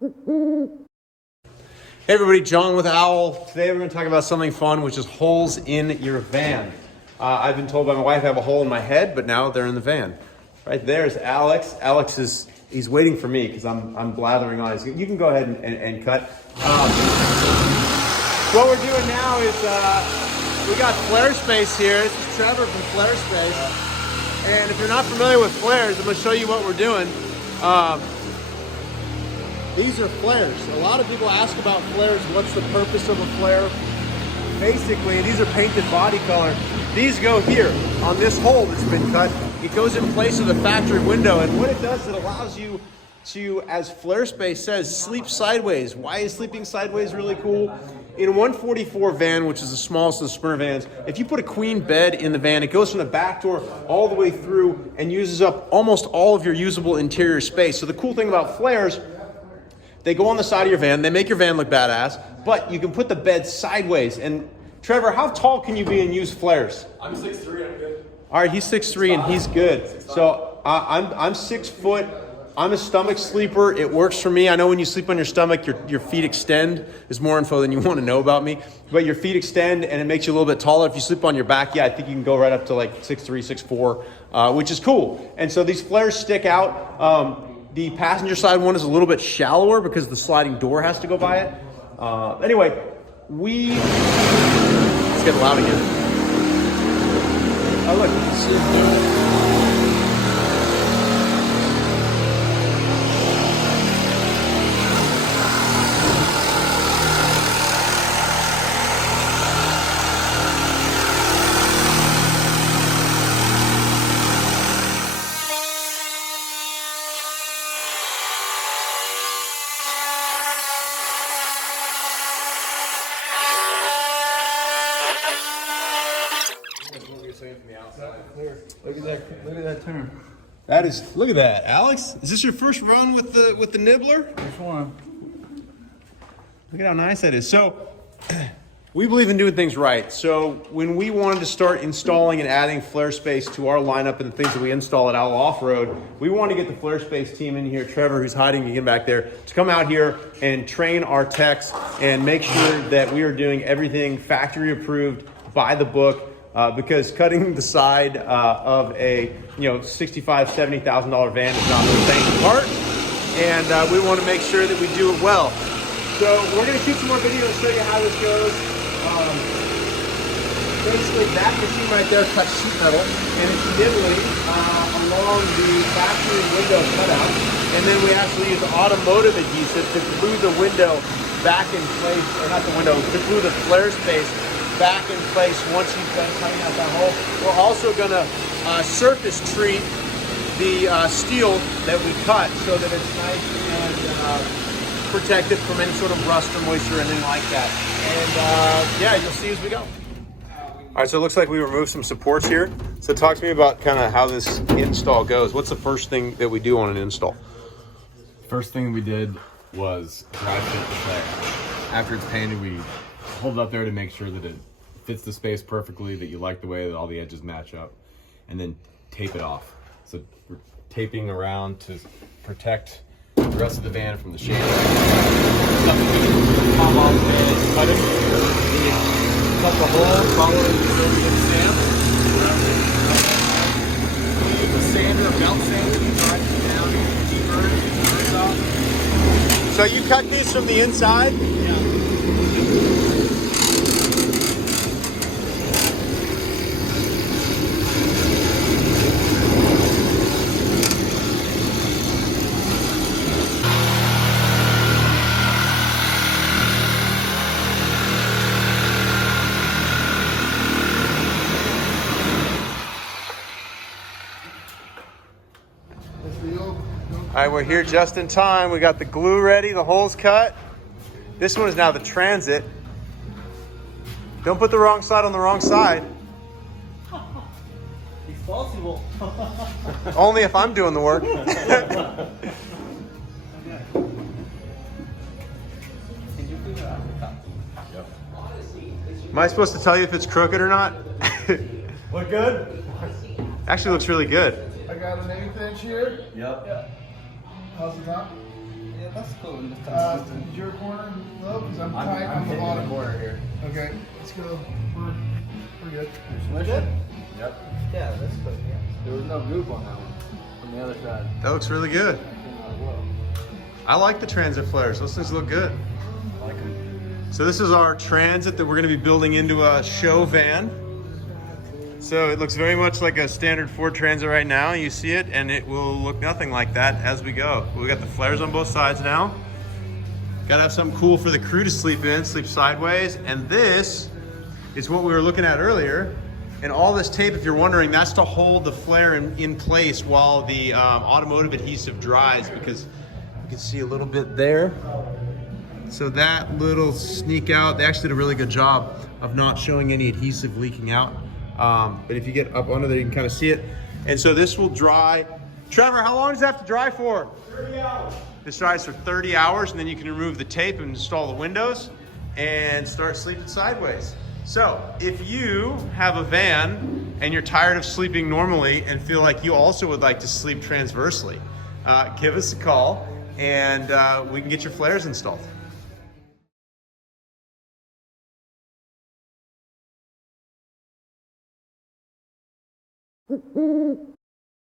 Hey everybody, John with Owl. Today we're going to talk about something fun, which is holes in your van. I've been told by my wife I have a hole in my head, but now they're in the van. Right there is Alex. He's waiting for me because I'm blathering on. You can go ahead and cut. What we're doing now is we got Flarespace here. This is Trevor from Flarespace. And if you're not familiar with flares, I'm going to show you what we're doing. These are flares. A lot of people ask about flares. What's the purpose of a flare? Basically, these are painted body color. These go here on this hole that's been cut. It goes in place of the factory window. And what it does, it allows you to, as Flarespace says, sleep sideways. Why is sleeping sideways really cool? In a 144 van, which is the smallest of the Sprinter vans, if you put a queen bed in the van, it goes from the back door all the way through and uses up almost all of your usable interior space. So the cool thing about flares, they go on the side of your van, they make your van look badass, but you can put the bed sideways. And Trevor, how tall can you be and use flares? I'm 6'3", I'm good. All right, he's 6'3" and he's good. So I'm 6 foot. I'm a stomach sleeper. It works for me. I know when you sleep on your stomach, your feet extend. There's more info than you want to know about me. But your feet extend and it makes you a little bit taller. If you sleep on your back, yeah, I think you can go right up to like 6'3", 6'4", which is cool. And so these flares stick out. The passenger side one is a little bit shallower because the sliding door has to go by it. Anyway, let's get loud again. Oh look, you can see it. Look at that turn. Look at that, Alex. Is this your first run with the nibbler? Which one? Look at how nice that is. So we believe in doing things right. So when we wanted to start installing and adding Flarespace to our lineup and the things that we install at Owl Off-Road, we want to get the Flarespace team in here, Trevor, who's hiding again back there, to come out here and train our techs and make sure that we are doing everything factory approved by the book. Because cutting the side of a $65,000, $70,000 van is not really playing the part, and we want to make sure that we do it well. So we're going to shoot some more video and show you how this goes. Basically, that machine right there cuts sheet metal, and it's nibbling along the factory window cutout, and then we actually use automotive adhesive to glue the window back in place, or not the window, to glue the Flarespace back in place once you've done cutting out that hole. We're also going to surface treat the steel that we cut so that it's nice and protected from any sort of rust or moisture or anything like that. And yeah, you'll see as we go. All right, so it looks like we removed some supports here. So talk to me about kind of how this install goes. What's the first thing that we do on an install? First thing we did was dry fit the flare. After it's painted, we hold it up there to make sure that it fits the space perfectly, that you like the way that all the edges match up, and then tape it off. So we're taping around to protect the rest of the van from the shade. Pop off the van, cut it, cut the hole, follow it until we get the stamp. We use a sander, a belt sander, to drive it down deeper and off. So you cut these from the inside? Yeah. All right, we're here just in time. We got the glue ready, the holes cut. This one is now the transit. Don't put the wrong side on the wrong side. Responsible. Only if I'm doing the work. Am I supposed to tell you if it's crooked or not? Look good? Actually looks really good. I got an 1/8 inch here. Yep. Yeah. How's the top? Yeah, that's cool. Your corner, though, because I'm tight on the bottom. corner here. Okay, let's go. We're good. We're good? Yep. Yeah, that's good. Yeah. There was no goop on that one from the other side. That looks really good. Came out well. I like the transit flares. Those things look good. I like them. So this is our transit that we're going to be building into a show van. So it looks very much like a standard Ford Transit right now. You see it, and it will look nothing like that as we go. We got the flares on both sides now. Got to have something cool for the crew to sleep in, sleep sideways. And this is what we were looking at earlier. And all this tape, if you're wondering, that's to hold the flare in place while the automotive adhesive dries, because you can see a little bit there. So that little sneak out, they actually did a really good job of not showing any adhesive leaking out. But if you get up under there, you can kind of see it. And so this will dry. Trevor, how long does it have to dry for? 30 hours. This dries for 30 hours, and then you can remove the tape and install the windows and start sleeping sideways. So if you have a van and you're tired of sleeping normally and feel like you also would like to sleep transversely, give us a call and we can get your flares installed.